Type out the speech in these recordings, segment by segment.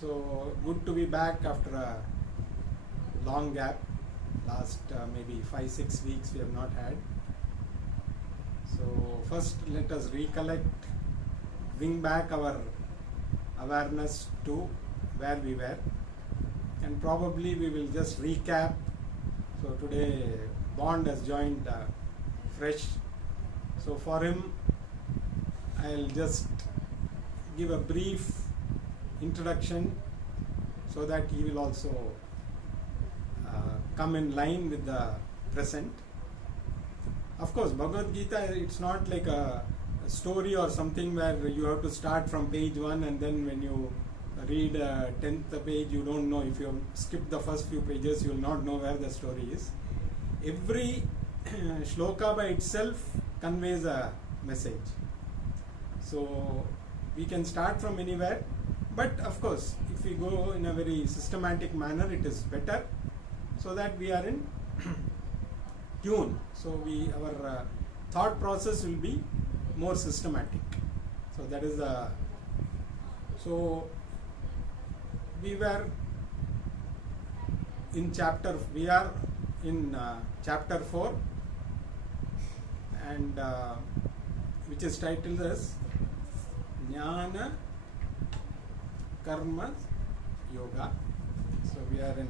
So good to be back after a long gap. Last maybe 5-6 weeks we have not had. So first let us recollect, bring back our awareness to where we were, and probably we will just recap. So today Bond has joined fresh. So for him I'll just give a brief introduction so that he will also come in line with the present. Of course, Bhagavad Gita, it's not like a story or something where you have to start from page 1 and then when you read 10th page, you don't know. If you skip the first few pages, you will not know where the story is. Every shloka by itself conveys a message. So we can start from anywhere, but of course, if we go in a very systematic manner, it is better, so that we are in tune. So our thought process will be more systematic. So that is the. So we were in chapter. We are in chapter 4, and which is titled as Jnana Karma Yoga. So we are in,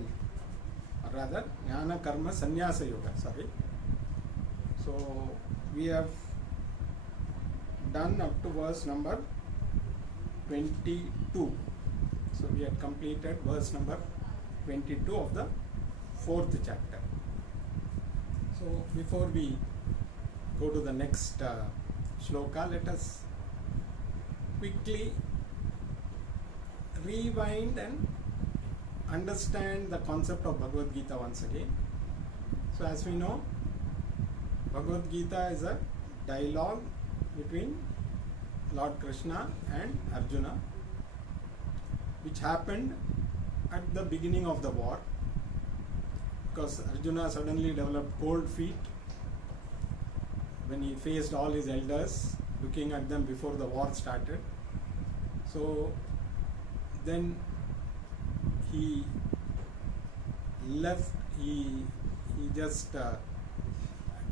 or rather, Jnana Karma Sannyasa Yoga. Sorry. So we have done up to verse number 22. So we had completed verse number 22 of the 4th chapter. So before we go to the next shloka, let us quickly rewind and understand the concept of Bhagavad Gita once again. So as we know, Bhagavad Gita is a dialogue between Lord Krishna and Arjuna, which happened at the beginning of the war, because Arjuna suddenly developed cold feet when he faced all his elders, looking at them before the war started. So then he left, he just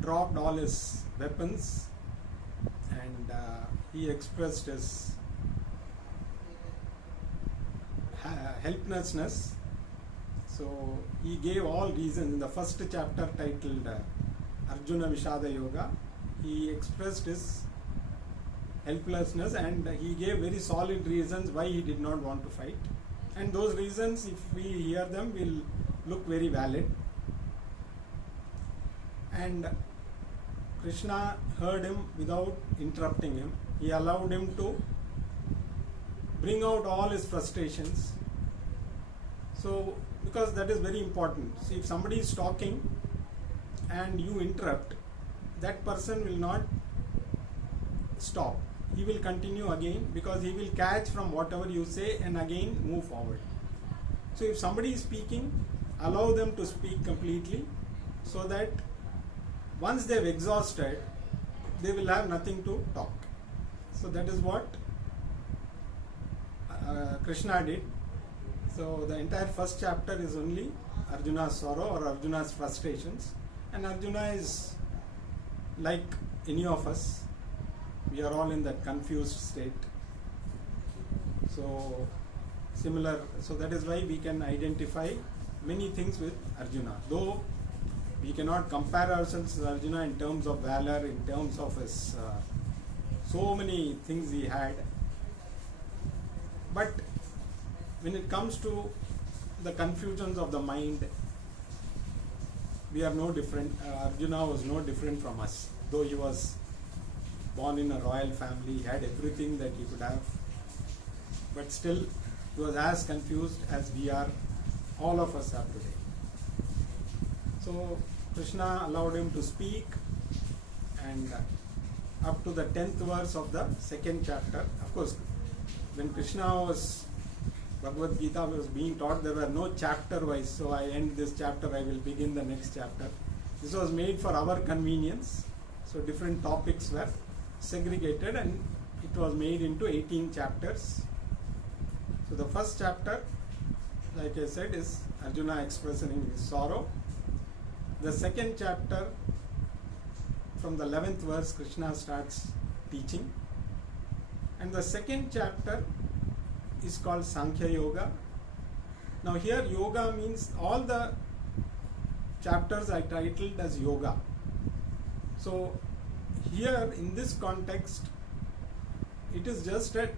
dropped all his weapons, and he expressed his helplessness. So he gave all reasons in the first chapter titled Arjuna Vishada Yoga. He expressed his helplessness and he gave very solid reasons why he did not want to fight. And those reasons, if we hear them, will look very valid. And Krishna heard him without interrupting him. He allowed him to bring out all his frustrations. So, because that is very important. See, if somebody is talking and you interrupt, that person will not stop. He will continue again, because he will catch from whatever you say and again move forward. So if somebody is speaking, allow them to speak completely, so that once they have exhausted, they will have nothing to talk. So that is what Krishna did. So the entire first chapter is only Arjuna's sorrow or Arjuna's frustrations, and Arjuna is like any of us. We are all in that confused state. So similar, so that is why we can identify many things with Arjuna. Though we cannot compare ourselves to Arjuna in terms of valor, in terms of his so many things he had. But when it comes to the confusions of the mind, we are no different. Arjuna was no different from us. Though he was born in a royal family, he had everything that he could have, but still he was as confused as we are, all of us are today. So Krishna allowed him to speak, and up to the 10th verse of the 2nd chapter. Of course, when Bhagavad Gita was being taught, there were no chapter wise, so I end this chapter, I will begin the next chapter. This was made for our convenience, so different topics were segregated and it was made into 18 chapters. So the first chapter, like I said, is Arjuna expressing his sorrow. The second chapter, from the 11th verse, Krishna starts teaching. And the second chapter is called Sankhya Yoga. Now here yoga means, all the chapters I titled as yoga. So here in this context, it is just a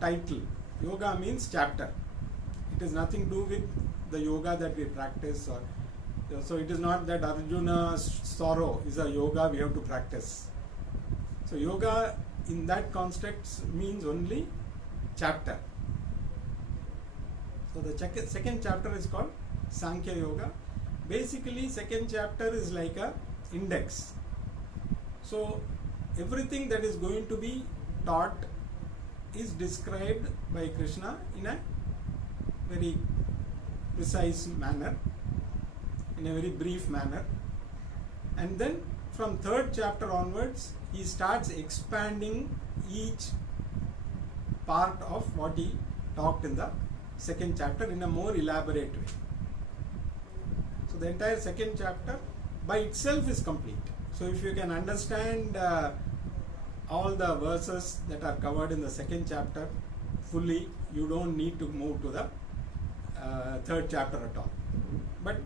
title. Yoga means chapter. It has nothing to do with the yoga that we practice. So it is not that Arjuna's sorrow is a yoga we have to practice. So yoga in that context means only chapter. So the second chapter is called Sankhya Yoga. Basically, second chapter is like a index. So everything that is going to be taught is described by Krishna in a very precise manner, in a very brief manner. And then from third chapter onwards, he starts expanding each part of what he talked in the second chapter in a more elaborate way. So the entire second chapter by itself is complete. So if you can understand all the verses that are covered in the second chapter fully, you don't need to move to the third chapter at all. But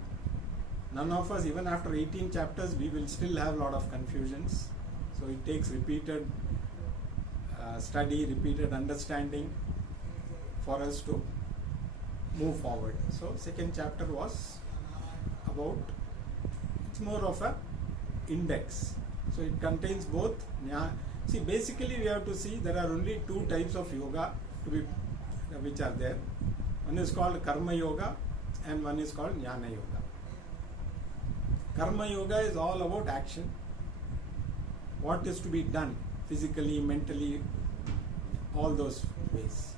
none of us, even after 18 chapters, we will still have a lot of confusions. So it takes repeated study, repeated understanding for us to move forward. So second chapter was about, it's more of a index. So it contains both. See, basically we have to see there are only two types of yoga which are there. One is called Karma Yoga and one is called Jnana Yoga. Karma Yoga is all about action. What is to be done physically, mentally, all those ways.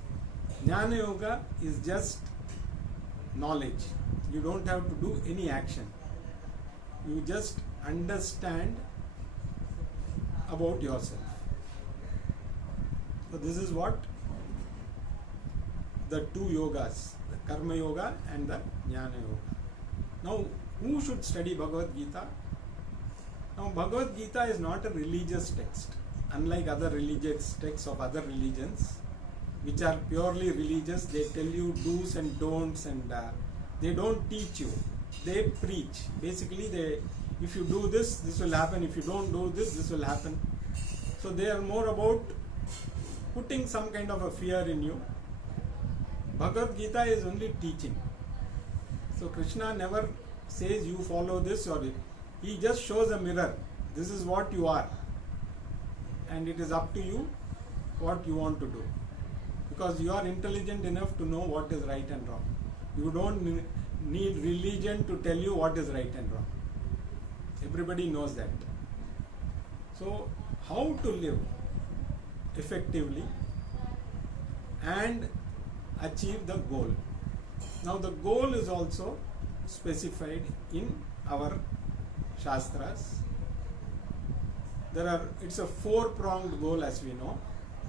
Jnana Yoga is just knowledge. You don't have to do any action. You just understand about yourself. So this is what the two yogas, the Karma Yoga and the Jnana Yoga. Now, who should study Bhagavad Gita? Now, Bhagavad Gita is not a religious text, unlike other religious texts of other religions, which are purely religious. They tell you do's and don'ts, and they don't teach you. They preach. Basically, if you do this, this will happen. If you don't do this, this will happen. So they are more about putting some kind of a fear in you. Bhagavad Gita is only teaching. So Krishna never says you follow this, or he just shows a mirror. This is what you are, and it is up to you what you want to do, because you are intelligent enough to know what is right and wrong. You don't need religion to tell you what is right and wrong. Everybody knows that. So how to live effectively and achieve the goal. Now the goal is also specified in our Shastras. It's a four-pronged goal, as we know: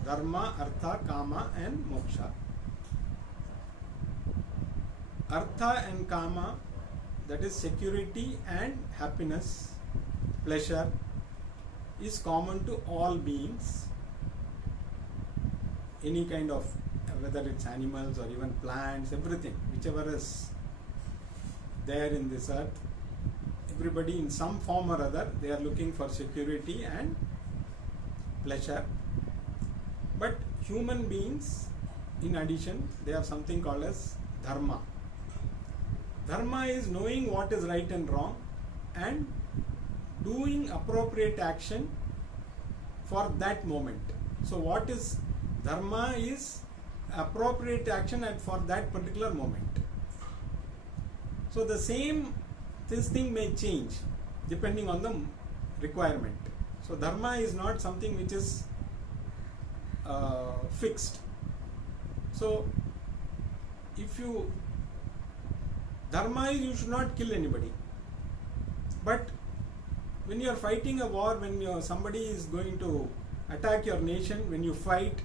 Dharma, Artha, Kama and Moksha. Artha and Kama, that is security and happiness, pleasure, is common to all beings. Any kind of, whether it's animals or even plants, everything, whichever is there in this earth, everybody in some form or other, they are looking for security and pleasure. But human beings, in addition, they have something called as Dharma. Dharma is knowing what is right and wrong and doing appropriate action for that moment. So what is Dharma is appropriate action for that particular moment. So the same, this thing may change depending on the requirement. So Dharma is not something which is fixed. So Dharma is you should not kill anybody. But when you are fighting a war, when somebody is going to attack your nation, when you fight,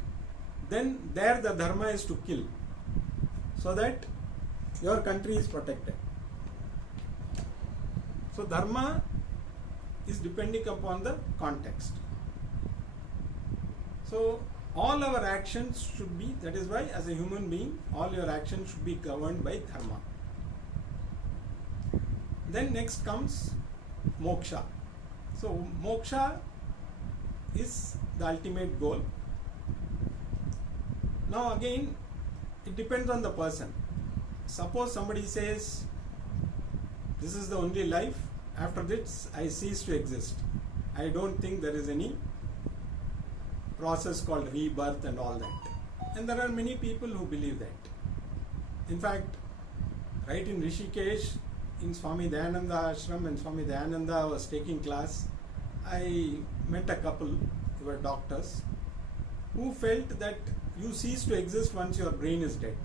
then there the Dharma is to kill. so that your country is protected. So dharma is depending upon the context. So all our actions should be, that is why as a human being, all your actions should be governed by dharma. Then next comes moksha. So moksha is the ultimate goal. Now again, it depends on the person. Suppose somebody says, this is the only life, after this I cease to exist. I don't think there is any process called rebirth and all that. And there are many people who believe that. In fact, right in Rishikesh, in Swami Dayananda ashram, when Swami Dayananda was taking class, I met a couple who were doctors who felt that you cease to exist once your brain is dead.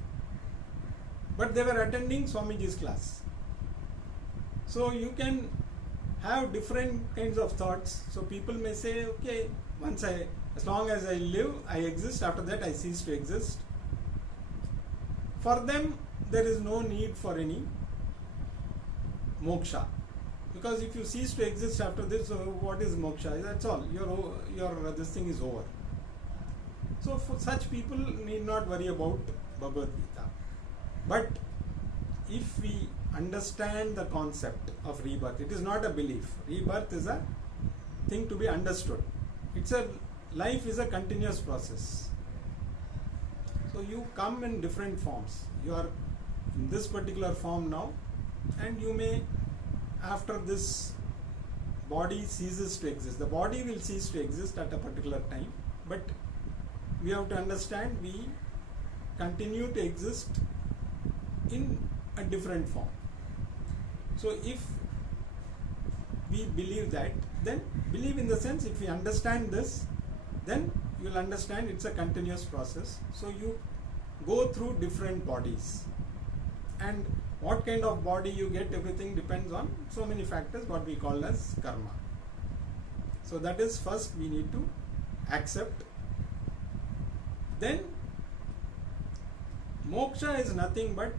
But they were attending Swamiji's class. So you can have different kinds of thoughts. So people may say, okay, as long as I live, I exist. After that, I cease to exist. For them, there is no need for any moksha. Because if you cease to exist after this, what is moksha? That's all. Your this thing is over. So for such people, need not worry about Bhagavad Gita. But if we understand the concept of rebirth, it is not a belief. Rebirth is a thing to be understood. Life is a continuous process. So you come in different forms. You are in this particular form now, and you may, after this body ceases to exist, the body will cease to exist at a particular time, but we have to understand we continue to exist in a different form. So if we believe that, then believe in the sense, if we understand this, then you will understand it's a continuous process. So you go through different bodies, and what kind of body you get, everything depends on so many factors, what we call as karma. So that is, first we need to accept. Then moksha is nothing but,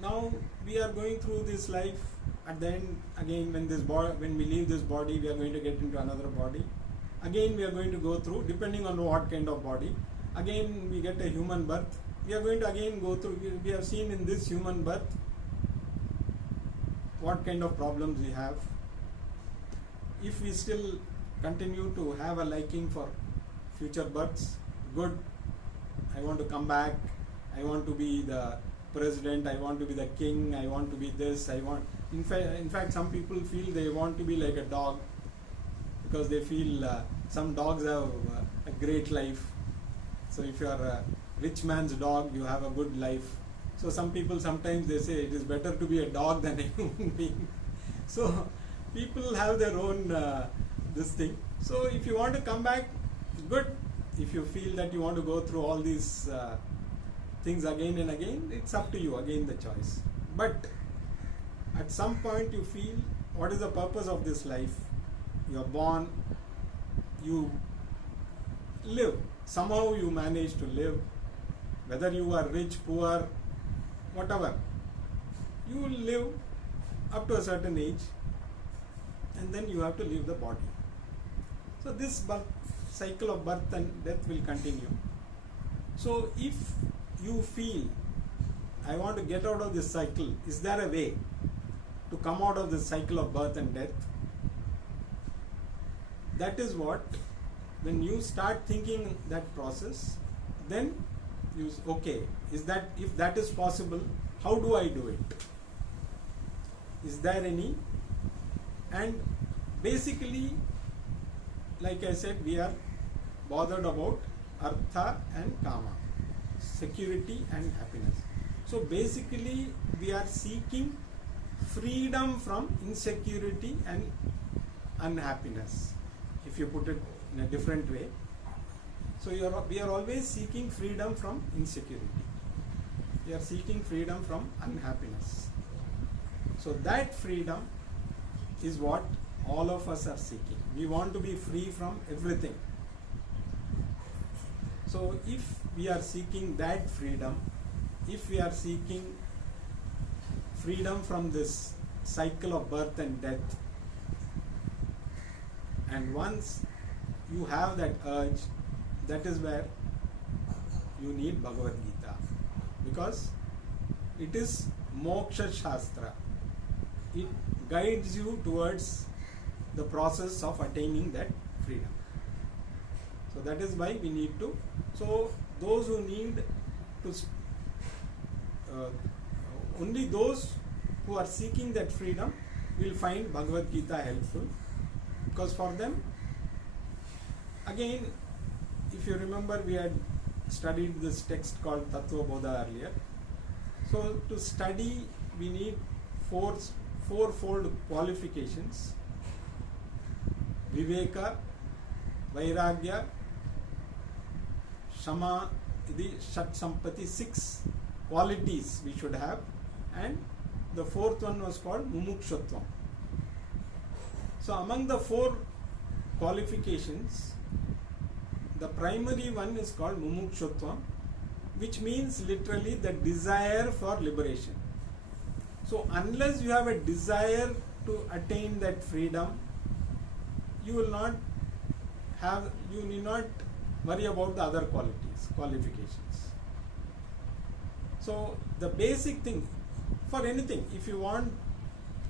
now we are going through this life. At the end, again, when we leave this body, we are going to get into another body. Again, we are going to go through, depending on what kind of body. Again, we get a human birth. We are going to again go through. We have seen in this human birth what kind of problems we have. If we still continue to have a liking for future births, good. I want to come back. I want to be the president. I want to be the king. I want to be this. In fact, some people feel they want to be like a dog, because they feel some dogs have a great life. So if you are a rich man's dog, you have a good life. So some people, sometimes they say it is better to be a dog than a human being. So people have their own this thing. So if you want to come back, good. If you feel that you want to go through all these things again and again, it's up to you, again the choice. But at some point you feel, what is the purpose of this life? You are born, you live, somehow you manage to live, whether you are rich, poor, whatever, you will live up to a certain age, and then you have to leave the body. So this cycle of birth and death will continue. So if you feel, I want to get out of this cycle, is there a way to come out of this cycle of birth and death? That is what, when you start thinking that process, then you say, okay, if that is possible, how do I do it? Is there any? And basically, like I said, we are bothered about artha and kama, security and happiness. So basically, we are seeking freedom from insecurity and unhappiness, if you put it in a different way. So we are always seeking freedom from insecurity. We are seeking freedom from unhappiness. So that freedom is what all of us are seeking. We want to be free from everything. So if we are seeking that freedom, if we are seeking freedom from this cycle of birth and death, and once you have that urge, that is where you need Bhagavad Gita, because it is moksha shastra. It guides you towards the process of attaining that freedom. So that is why we need to. So those who need to, only those who are seeking that freedom will find Bhagavad Gita helpful, because for them, again, if you remember, we had studied this text called Tattva Bodha earlier. So to study, we need fourfold qualifications: Viveka, Vairagya, Shama, Shat Sampati, 6 qualities we should have, and the fourth one was called Mumukshutvam. So among the 4 qualifications, the primary one is called Mumukshutvam, which means literally the desire for liberation. So unless you have a desire to attain that freedom, you will not have, you need not worry about the other qualifications. So the basic thing for anything, if you want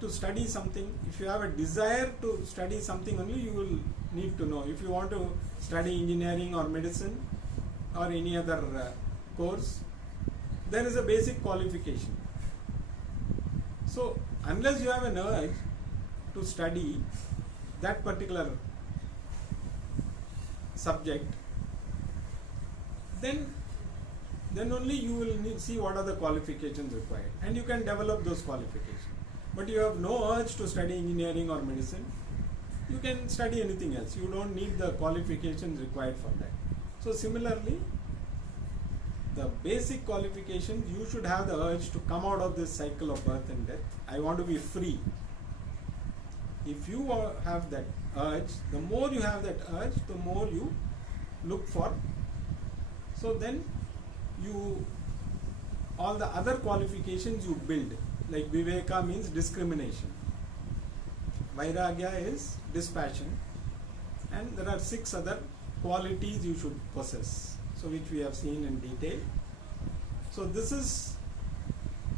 to study something, if you have a desire to study something only, you will need to know. If you want to study engineering or medicine or any other course, there is a basic qualification. So unless you have an urge to study that particular subject, then only you will see what are the qualifications required, and you can develop those qualifications. But you have no urge to study engineering or medicine, you can study anything else. You don't need the qualifications required for that. So similarly, the basic qualifications, you should have the urge to come out of this cycle of birth and death. I want to be free. If you have that urge, the more you have that urge, the more you look for. So then all the other qualifications you build, like Viveka means discrimination, Vairagya is dispassion, and there are 6 other qualities you should possess, so which we have seen in detail. So this is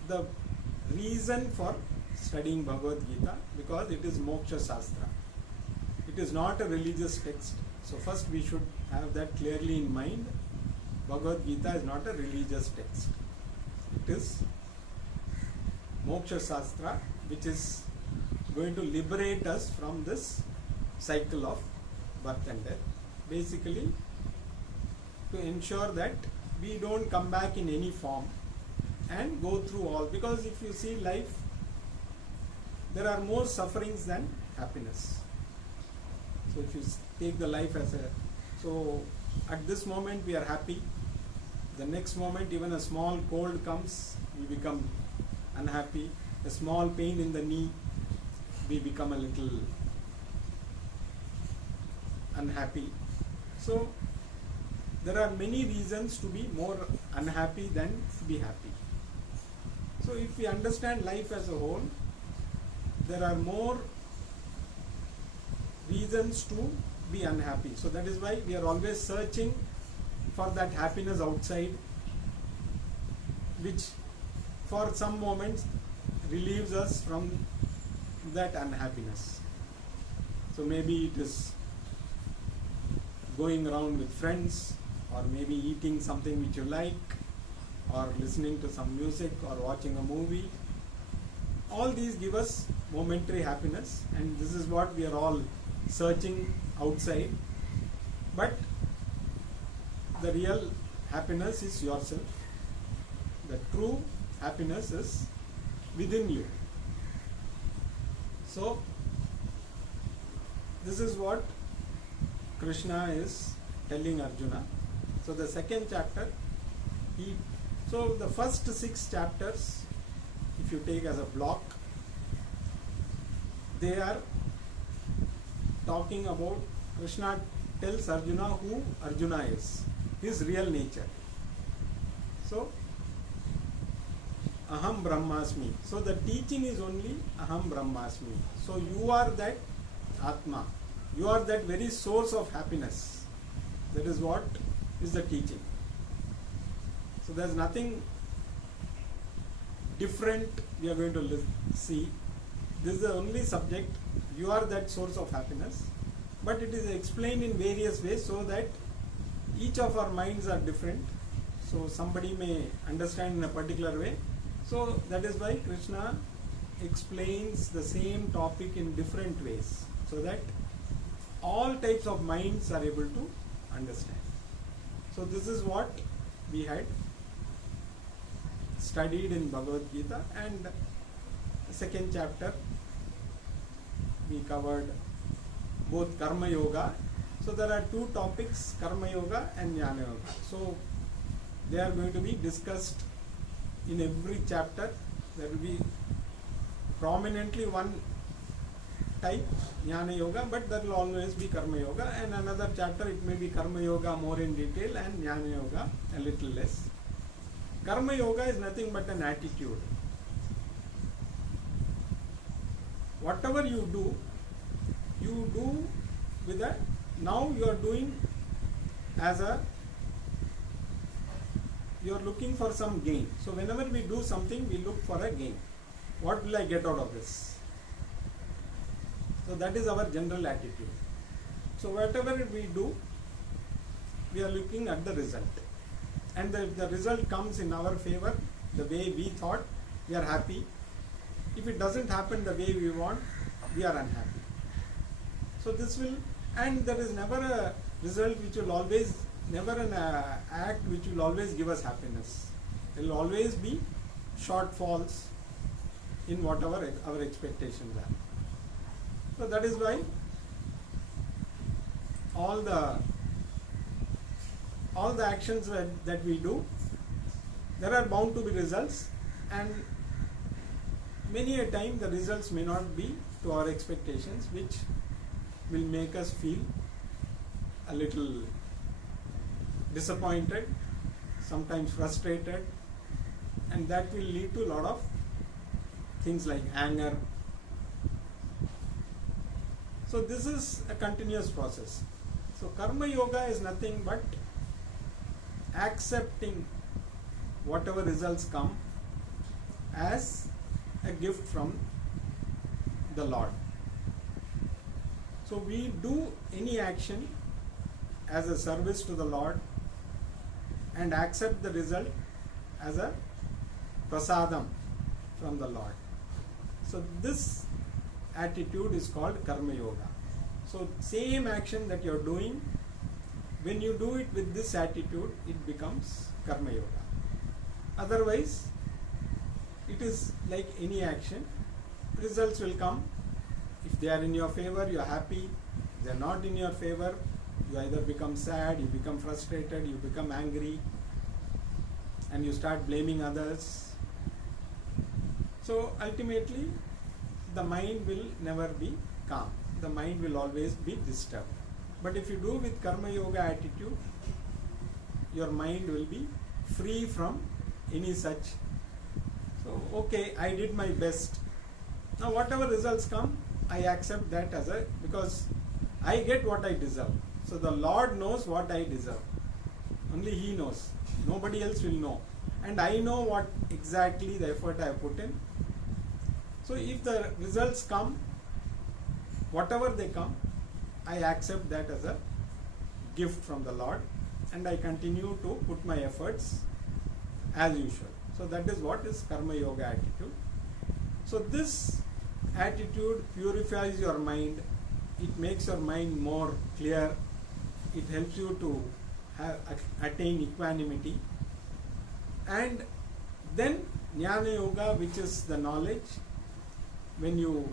the reason for studying Bhagavad Gita, because it is moksha shastra. It is not a religious text. So first we should have that clearly in mind. Bhagavad Gita is not a religious text. It is moksha shastra, which is going to liberate us from this cycle of birth and death. Basically, to ensure that we don't come back in any form and go through all. Because if you see life, there are more sufferings than happiness. So if you take the life as so at this moment we are happy. The next moment, even a small cold comes, we become unhappy. A small pain in the knee, we become a little unhappy. So there are many reasons to be more unhappy than to be happy. So if we understand life as a whole, there are more reasons to be unhappy. So that is why we are always searching for that happiness outside, which for some moments relieves us from that unhappiness. So maybe it is going around with friends, or maybe eating something which you like, or listening to some music, or watching a movie. All these give us momentary happiness, and this is what we are all searching outside. But the real happiness is yourself. The true happiness is within you. So this is what Krishna is telling Arjuna. So the second chapter, so the first 6 chapters, if you take as a block, they are talking about, Krishna tells Arjuna who Arjuna is, his real nature. So Aham Brahmasmi. So the teaching is only Aham Brahmasmi. So you are that Atma. You are that very source of happiness. That is what is the teaching. So there is nothing different we are going to see. This is the only subject. You are that source of happiness. But it is explained in various ways so that each of our minds are different. So somebody may understand in a particular way. So that is why Krishna explains the same topic in different ways, so that all types of minds are able to understand. So this is what we had studied in Bhagavad Gita, and the second chapter we covered both Karma Yoga. So there are two topics, Karma Yoga and Jnana Yoga. So they are going to be discussed in every chapter. There will be prominently one type, Jnana Yoga, but there will always be Karma Yoga, and another chapter it may be Karma Yoga more in detail and Jnana Yoga a little less. Karma Yoga is nothing but an attitude. Whatever you do with a, now you are doing as a, you are looking for some gain. So whenever we do something, we look for a gain. What will I get out of this? So that is our general attitude. So whatever we do, we are looking at the result. And if the result comes in our favor, the way we thought, we are happy. If it doesn't happen the way we want, we are unhappy. So this will, and there is never a result which will always, never an act which will always give us happiness. There will always be shortfalls in whatever our expectations are. So that is why all the actions that we do, there are bound to be results, and many a time the results may not be to our expectations, which will make us feel a little disappointed, sometimes frustrated, and that will lead to a lot of things like anger. So this is a continuous process. So Karma Yoga is nothing but accepting whatever results come as a gift from the Lord. So we do any action as a service to the Lord and accept the result as a prasadam from the Lord. So this attitude is called Karma Yoga. So same action that you are doing, when you do it with this attitude, it becomes Karma Yoga. Otherwise, it is like any action. Results will come. If they are in your favor, you are happy. If they are not in your favor, you either become sad, you become frustrated, you become angry, and you start blaming others. So ultimately, the mind will never be calm. The mind will always be disturbed. But if you do with Karma Yoga attitude, your mind will be free from any such. So, okay, I did my best. Now whatever results come, I accept that as a, because I get what I deserve. So the Lord knows what I deserve. Only He knows. Nobody else will know. And I know what exactly the effort I put in. So if the results come, whatever they come, I accept that as a gift from the Lord, and I continue to put my efforts as usual. So that is what is Karma Yoga attitude. So this attitude purifies your mind. It makes your mind more clear. It helps you to attain equanimity. And then Jnana Yoga, which is the knowledge, when you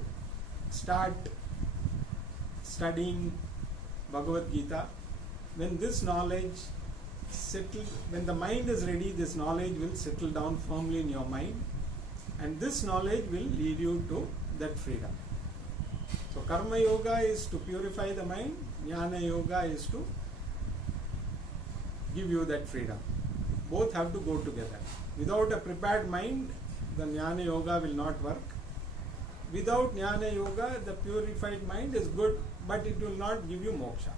start studying Bhagavad Gita, when this knowledge when the mind is ready, this knowledge will settle down firmly in your mind, and this knowledge will lead you to that freedom. So Karma Yoga is to purify the mind, Jnana Yoga is to give you that freedom. Both have to go together. Without a prepared mind, the Jnana Yoga will not work. Without Jnana Yoga, the purified mind is good, but it will not give you moksha.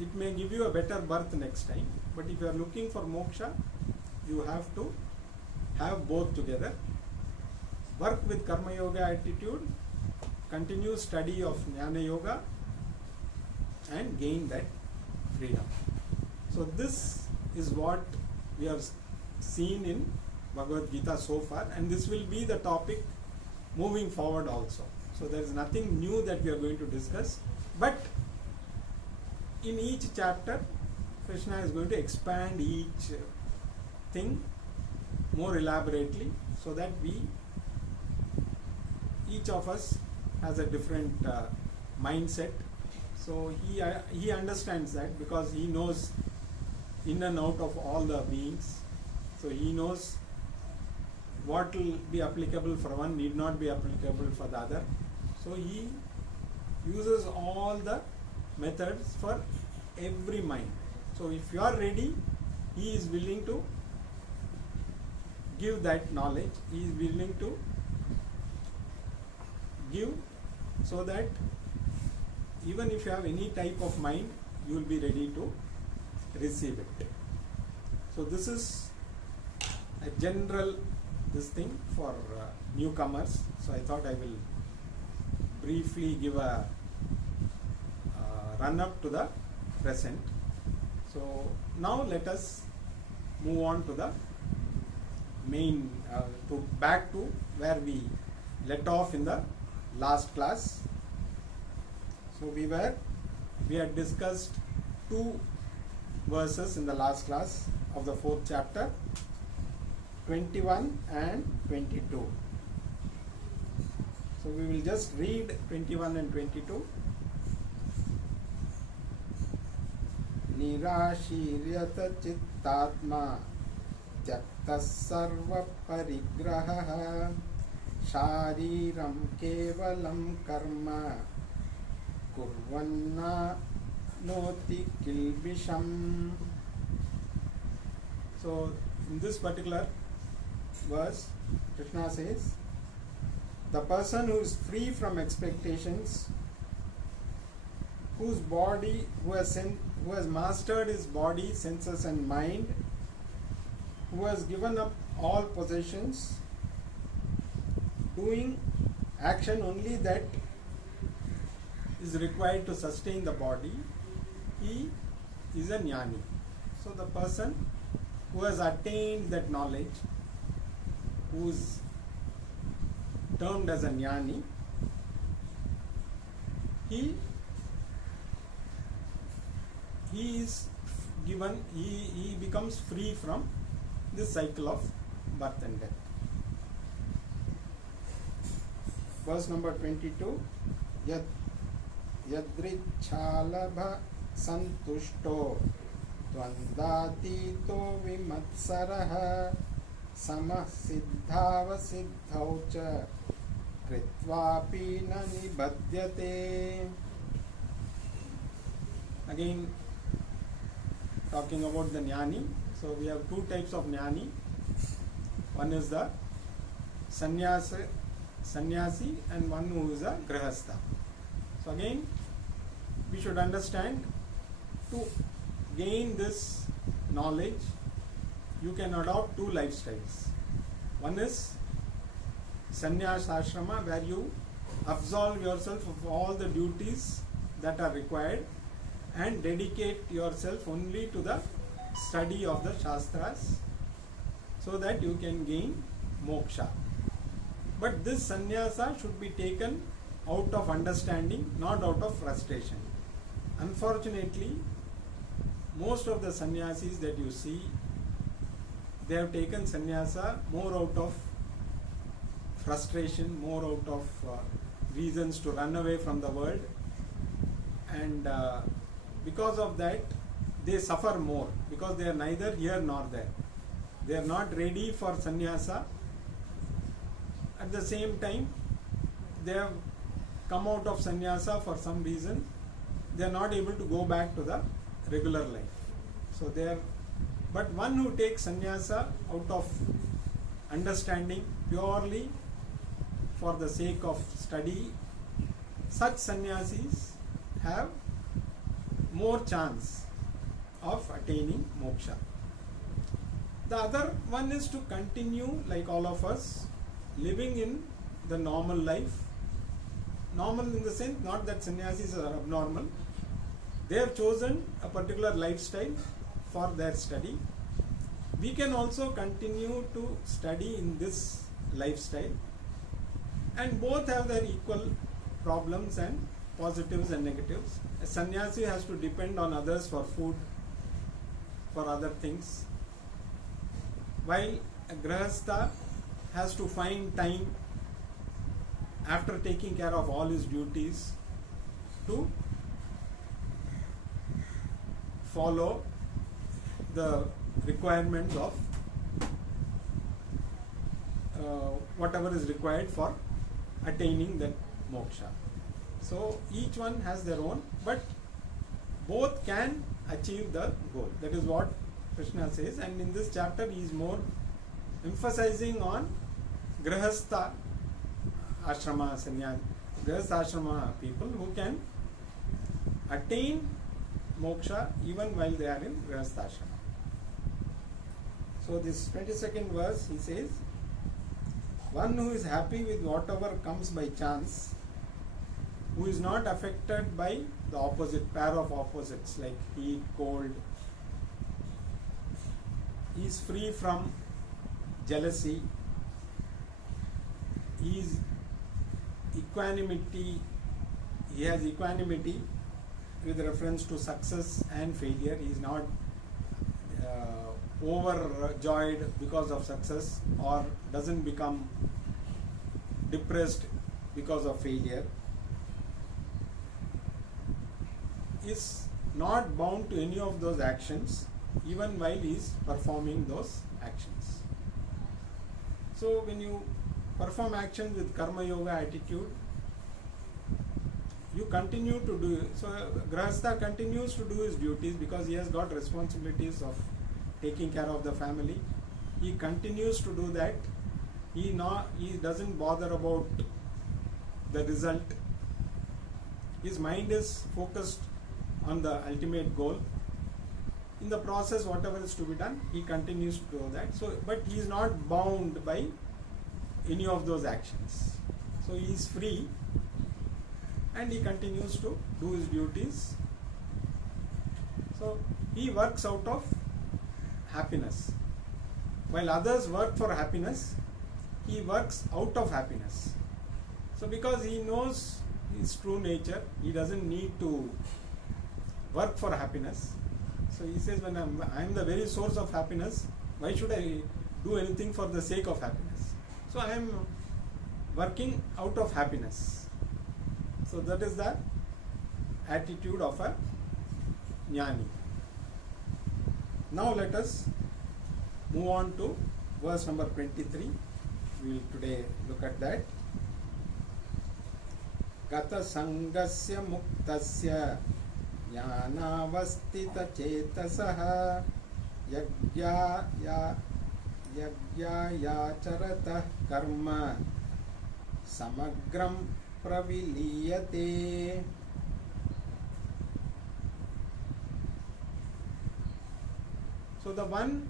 It may give you a better birth next time, but if you are looking for moksha, you have to have both together. Work with Karma Yoga attitude, continue study of Jnana Yoga, and gain that freedom. So this is what we have seen in Bhagavad Gita so far, and this will be the topic moving forward also. So there is nothing new that we are going to discuss, but in each chapter Krishna is going to expand each thing more elaborately, so that each of us has a different mindset. So he understands that, because he knows in and out of all the beings. So he knows what will be applicable for one need not be applicable for the other. So he uses all the methods for every mind. So if you are ready, he is willing to give that knowledge. He is willing to give, so that even if you have any type of mind, you will be ready to receive it. So this is a general thing for newcomers. So I thought I will briefly give a run up to the present. So now let us move on to the main, back to where we let off in the last class. So we had discussed 2 verses in the last class of the 4th chapter, 21 and 22. So we will just read 21 and 22. Nirashiryata chittatma tyaktas sarva parigraha shariram kevalam karma kurvanna noti kilbisham. So in this particular verse, Krishna says, the person who is free from expectations, who has mastered his body, senses and mind, who has given up all possessions, doing action only that is required to sustain the body, he is a jnani. So the person who has attained that knowledge, who is termed as a jnani, he becomes free from this cycle of birth and death. Verse number 22. Yadrichalabha santushto Dvandatito vimatsaraha samah siddhava siddhaucha kritvapi na nibhadyate. Again, talking about the jnani. So we have 2 types of jnani. One is the sannyasi and one who is a grihastha. So again, we should understand, to gain this knowledge, you can adopt 2 lifestyles. One is sannyas ashrama, where you absolve yourself of all the duties that are required and dedicate yourself only to the study of the shastras, so that you can gain moksha. But this sannyasa should be taken out of understanding, not out of frustration. Unfortunately, most of the sannyasis that you see, they have taken sannyasa more out of frustration, more out of reasons to run away from the world, and because of that they suffer more, because they are neither here nor there. They are not ready for sannyasa. At the same time, they have come out of sannyasa for some reason. They are not able to go back to the regular life. So they are, but one who takes sannyasa out of understanding purely for the sake of study, such sannyasis have more chance of attaining moksha. The other one is to continue, like all of us, living in the normal life. Normal in the sense, not that sannyasis are abnormal. They have chosen a particular lifestyle for their study. We can also continue to study in this lifestyle, and both have their equal problems and positives and negatives. A sannyasi has to depend on others for food, for other things, while a grahastha has to find time after taking care of all his duties to follow the requirements of whatever is required for attaining that moksha. So each one has their own, but both can achieve the goal. That is what Krishna says, and in this chapter he is more emphasizing on grahastha ashrama sannyas, grahastha ashrama people who can attain moksha even while they are in grahastha ashrama. So this 22nd verse, he says, one who is happy with whatever comes by chance, who is not affected by the opposite, pair of opposites like heat, cold, he is free from jealousy, he is equanimity, he has equanimity with reference to success and failure. He is not overjoyed because of success, or doesn't become depressed because of failure, is not bound to any of those actions even while he is performing those actions. So when you perform actions with karma yoga attitude, you continue to do, so grahastha continues to do his duties because he has got responsibilities of taking care of the family. He continues to do that. He doesn't bother about the result. His mind is focused on the ultimate goal. In the process, whatever is to be done, he continues to do that. So, but he is not bound by any of those actions. So he is free, and he continues to do his duties. So he works out of happiness. While others work for happiness, he works out of happiness. So because he knows his true nature, he doesn't need to work for happiness. So he says, when I am the very source of happiness, why should I do anything for the sake of happiness? So I am working out of happiness. So that is the attitude of a jnani. Now let us move on to verse number 23. We will today look at that. Gata sangasya muktasya jnanavastita chetasaha yajnaya karma samagram praviliyate. So the one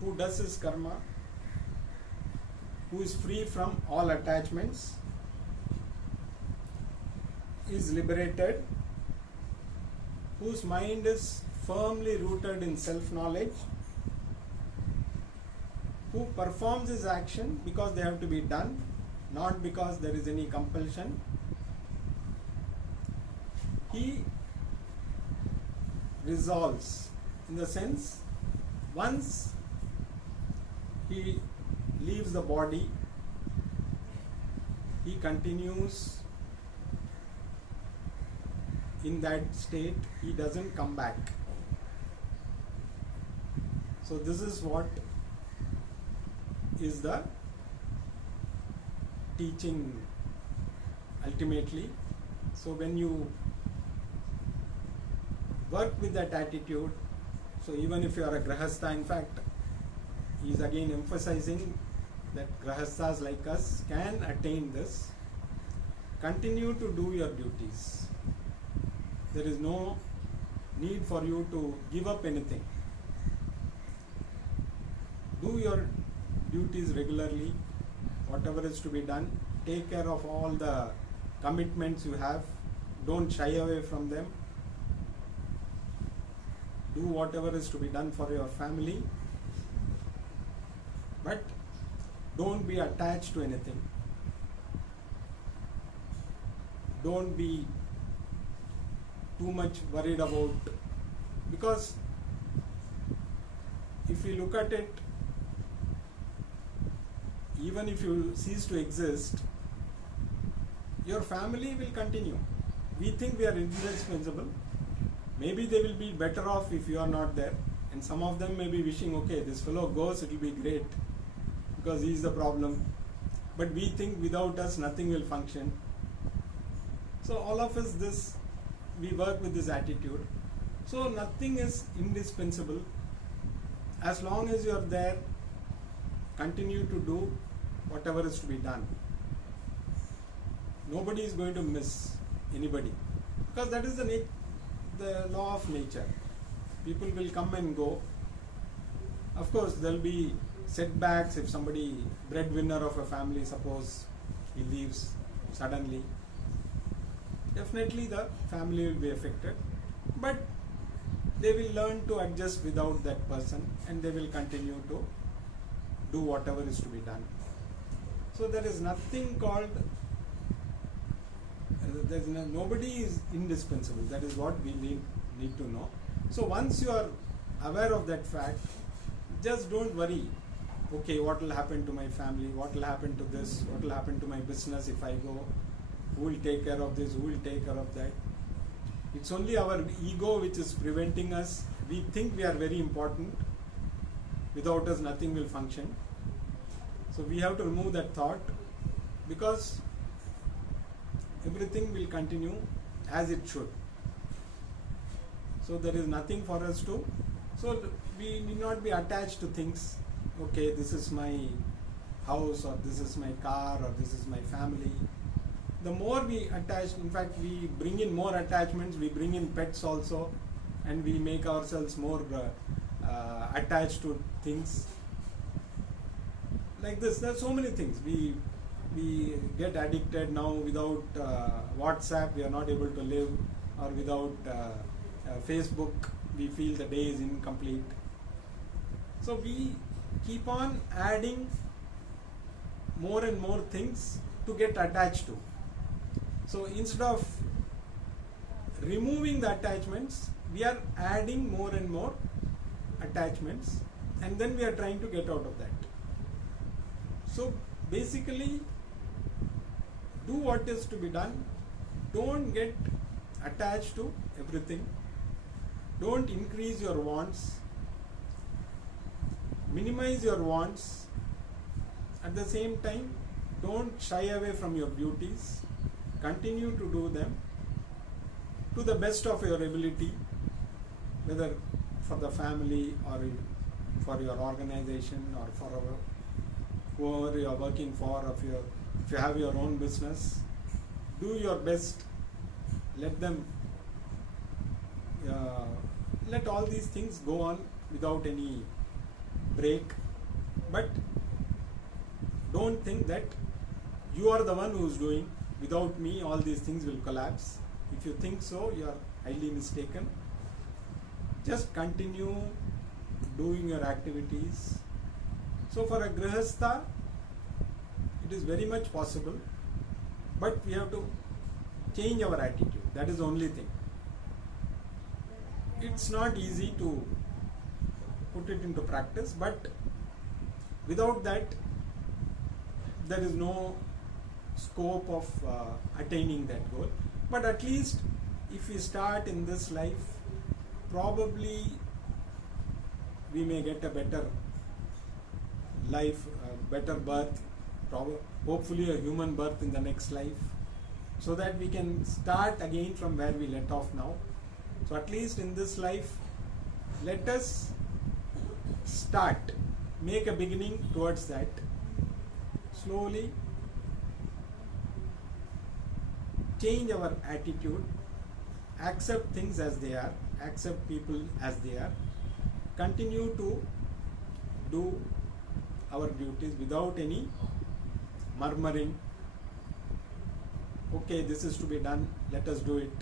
who does his karma, who is free from all attachments, is liberated, whose mind is firmly rooted in self-knowledge, who performs his action because they have to be done, not because there is any compulsion. He resolves, in the sense, once he leaves the body, he continues in that state, he doesn't come back. So this is what is the teaching ultimately. So when you work with that attitude, so even if you are a grahastha, in fact he is again emphasizing that grahasthas like us can attain this. Continue to do your duties. There is no need for you to give up anything. Do your duties regularly, whatever is to be done. Take care of all the commitments you have. Don't shy away from them. Do whatever is to be done for your family. But don't be attached to anything. Don't be too much worried about, because if you look at it, even if you cease to exist, your family will continue. We think we are indispensable. Maybe they will be better off if you are not there, and some of them may be wishing, okay, this fellow goes, it will be great because he is the problem. But we think without us nothing will function. So all of us, we work with this attitude. So nothing is indispensable. As long as you are there, continue to do whatever is to be done. Nobody is going to miss anybody, because that is the law of nature. People will come and go. Of course, there will be setbacks if somebody, breadwinner of a family, suppose he leaves suddenly. Definitely the family will be affected, but they will learn to adjust without that person, and they will continue to do whatever is to be done. So there is nothing called, nobody is indispensable. That is what we need to know. So once you are aware of that fact, just don't worry, okay, what will happen to my family, what will happen to this, what will happen to my business if I go, who will take care of this, who will take care of that. It's only our ego which is preventing us. We think we are very important. Without us nothing will function. So we have to remove that thought, because everything will continue as it should. So there is nothing for us to, so we need not be attached to things. Okay, this is my house, or this is my car, or this is my family. The more we attach, in fact we bring in more attachments, we bring in pets also, and we make ourselves more attached to things. Like this, there are so many things. We get addicted now. Without WhatsApp we are not able to live, or without Facebook we feel the day is incomplete. So we keep on adding more and more things to get attached to. So instead of removing the attachments, we are adding more and more attachments, and then we are trying to get out of that. So basically, do what is to be done. Don't get attached to everything. Don't increase your wants. Minimize your wants. At the same time, don't shy away from your duties. Continue to do them to the best of your ability, whether for the family or for your organization or for whoever you are working for. If you have your own business, do your best. Let all these things go on without any break, but don't think that you are the one who is doing. Without me, all these things will collapse. If you think so, you are highly mistaken. Just continue doing your activities. So for a grihastha, it is very much possible, but we have to change our attitude. That is the only thing. It's not easy to put it into practice, but without that, there is no scope of attaining that goal. But at least if we start in this life, probably we may get a better life, better birth, hopefully a human birth in the next life, so that we can start again from where we let off now. So at least in this life, let us start make a beginning towards that. Slowly change our attitude, accept things as they are, accept people as they are, continue to do our duties without any murmuring. Okay, this is to be done, let us do it.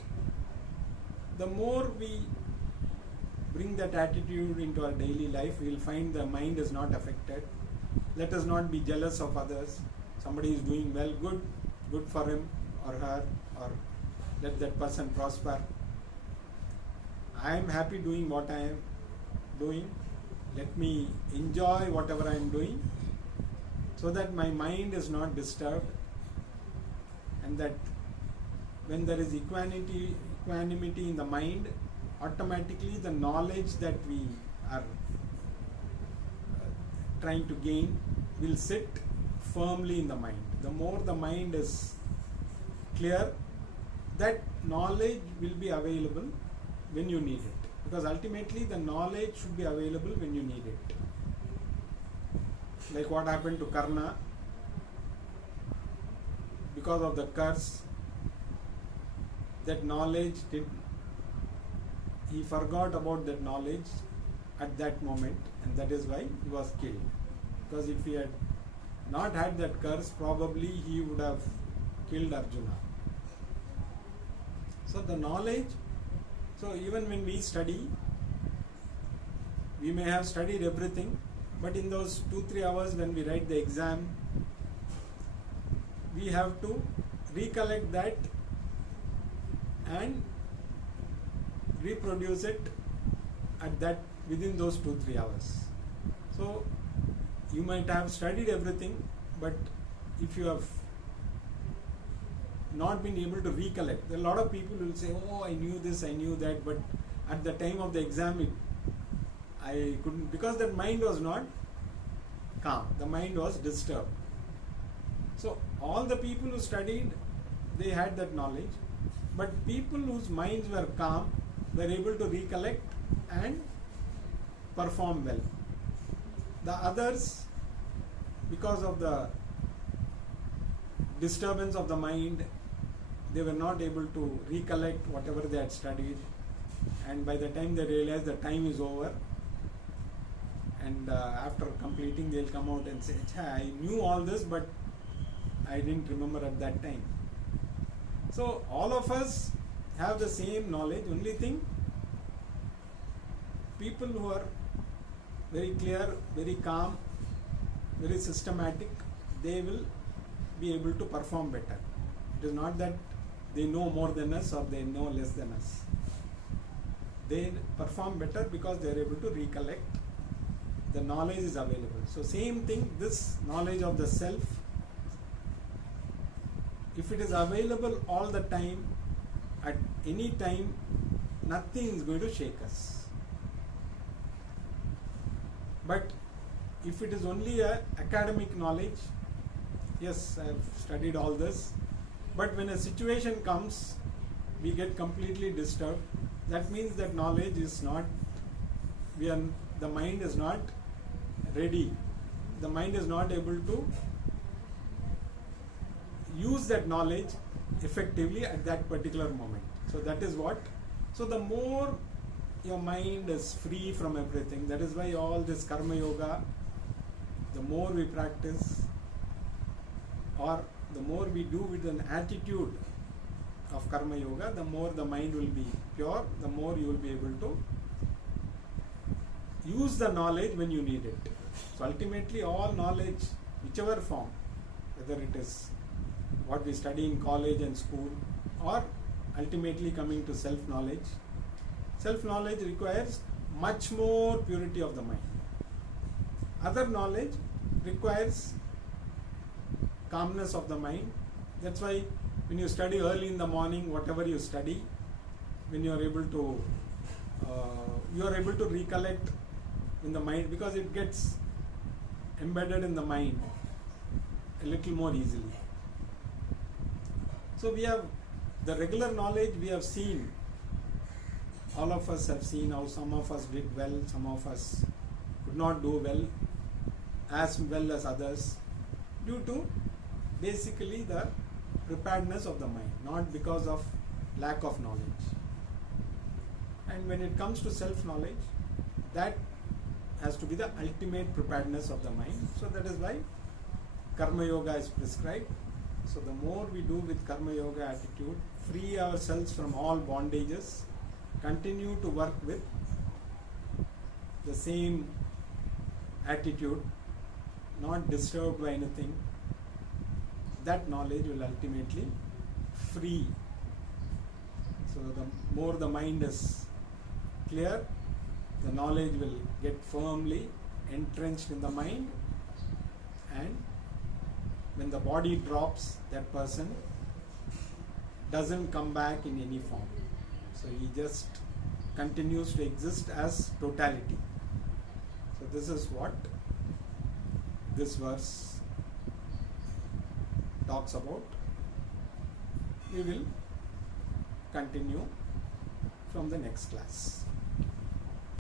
The more we bring that attitude into our daily life, we will find the mind is not affected. Let us not be jealous of others. Somebody is doing well, good for him or her, or let that person prosper. I am happy doing what I am doing. Let me enjoy whatever I am doing, so that my mind is not disturbed, and that when there is equanimity in the mind, automatically the knowledge that we are trying to gain will sit firmly in the mind. The more the mind is clear, that knowledge will be available when you need it, because ultimately the knowledge should be available when you need it. Like what happened to Karna, because of the curse, that knowledge he forgot about that knowledge at that moment, and that is why he was killed. Because if he had not had that curse, probably he would have killed Arjuna. So the knowledge, so even when we study, we may have studied everything, but in those 2-3 hours when we write the exam, we have to recollect that and reproduce it at that within those 2-3 hours. So you might have studied everything, but if you have not been able to recollect, there are a lot of people who will say, oh, I knew this, I knew that, but at the time of the exam I couldn't, because that mind was not calm, the mind was disturbed. So all the people who studied, they had that knowledge, but people whose minds were calm were able to recollect and perform well. The others, because of the disturbance of the mind, they were not able to recollect whatever they had studied, and by the time they realize the time is over, and after completing they'll come out and say, I knew all this, but I didn't remember at that time. So all of us have the same knowledge. Only thing, people who are very clear, very calm, very systematic, they will be able to perform better. It is not that they know more than us or they know less than us. They perform better because they are able to recollect. The knowledge is available. So same thing, this knowledge of the self, if it is available all the time, at any time, nothing is going to shake us. But if it is only a academic knowledge, yes, I have studied all this, but when a situation comes, we get completely disturbed. That means that knowledge is not, the mind is not ready. The mind is not able to use that knowledge effectively at that particular moment. So that is what. So the more your mind is free from everything, that is why all this karma yoga, the more we practice, or the more we do with an attitude of karma yoga, the more the mind will be pure, the more you will be able to use the knowledge when you need it. So ultimately all knowledge, whichever form, whether it is what we study in college and school, or ultimately coming to self-knowledge. Self-knowledge requires much more purity of the mind. Other knowledge requires calmness of the mind. That's why when you study early in the morning, whatever you study, when you are able to recollect in the mind, because it gets embedded in the mind a little more easily. So we have the regular knowledge, we have seen, all of us have seen how some of us did well, some of us could not do well. as well as others due to basically the preparedness of the mind, not because of lack of knowledge. And when it comes to self-knowledge, that has to be the ultimate preparedness of the mind. So that is why Karma Yoga is prescribed. So the more we do with Karma Yoga attitude, free ourselves from all bondages, continue to work with the same attitude, not disturbed by anything, that knowledge will ultimately free. So the more the mind is clear, the knowledge will get firmly entrenched in the mind, and when the body drops, that person doesn't come back in any form. So he just continues to exist as totality. So this is what this verse talks about. We will continue from the next class.